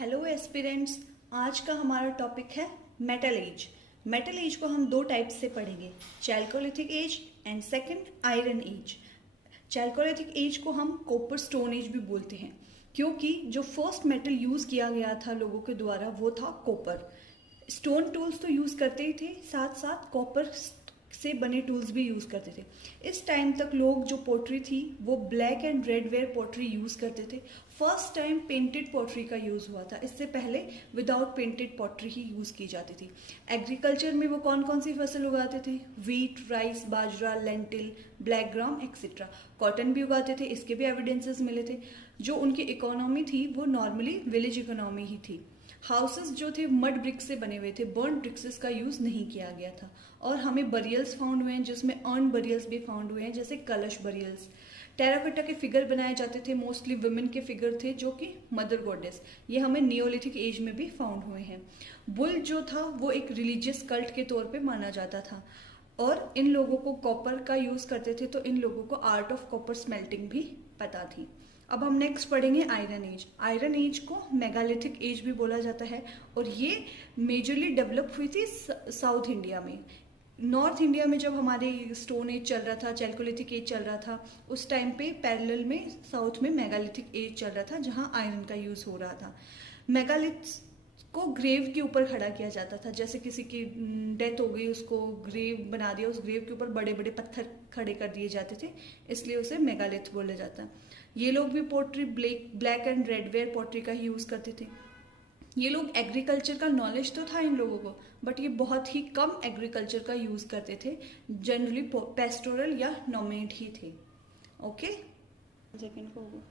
Hello aspirants. आज का हमारा टॉपिक है मेटल एज। मेटल एज को हम दो टाइप से पढ़ेंगे, chalcolithic age and second iron age. Chalcolithic age को हम कॉपर स्टोन एज भी बोलते हैं, क्योंकि जो फर्स्ट मेटल यूज किया गया था लोगों के द्वारा वो था कॉपर। स्टोन टूल्स तो यूज करते ही थे, साथ साथ कॉपर से बने टूल्स भी यूज करते थे। इस टाइम तक लोग जो पोट्री थी वो black and red ware pottery use करते थे। फर्स्ट टाइम पेंटेड पोट्री का यूज हुआ था, इससे पहले विदाउट पेंटेड पोट्री ही यूज की जाती थी। एग्रीकल्चर में वो कौन कौन सी फसल उगाते थे? व्हीट, राइस, बाजरा, lentil, black gram etcetera. Cotton भी उगाते थे, इसके भी एविडेंसेस मिले थे। जो उनकी इकोनॉमी थी वो नॉर्मली विलेज इकोनॉमी ही थी। हाउसेस जो थे मड ब्रिक्स से बने हुए थे, बर्न ब्रिक्स का यूज नहीं किया गया था। और हमें बरियल्स फाउंड हुए हैं जिसमें अर्न बरियल्स भी फाउंड हुए हैं, जैसे कलश बरियल्स। टेराकोटा के फिगर बनाए जाते थे, मोस्टली वुमेन के फिगर थे जो कि मदर गॉडेस। ये हमें नियोलिथिक एज में भी फाउंड हुए हैं। बुल जो था वो एक रिलीजियस कल्ट के तौर पे माना जाता था, और इन लोगों को कॉपर का यूज करते थे, तो इन लोगों को आर्ट ऑफ कॉपर स्मेल्टिंग भी पता थी। अब हम नेक्स्ट पढ़ेंगे आयरन एज। आयरन एज को मेगालिथिक एज भी बोला जाता है, और ये मेजरली डेवलप हुई थी साउथ इंडिया में। नॉर्थ इंडिया में जब हमारे स्टोन एज चल रहा था, चैल्कोलिथिक एज चल रहा था, उस टाइम पे पैरेलल में साउथ में मेगालिथिक एज चल रहा था, जहाँ आयरन का यूज हो रहा था। मेगालिथ को ग्रेव के ऊपर खड़ा किया जाता था, जैसे किसी की डेथ हो गई, उसको ग्रेव बना दिया, उस ग्रेव के ऊपर बड़े बड़े पत्थर खड़े कर दिए जाते थे, इसलिए उसे मेगालिथ बोला जाता है। ये लोग भी pottery black and red ware pottery का ही यूज करते थे। ये लोग एग्रीकल्चर का नॉलेज तो था इन लोगों को, बट ये बहुत ही कम एग्रीकल्चर का यूज करते थे। जनरली पेस्टोरल या नोमेड ही थे। ओके, सेकंड को होगा।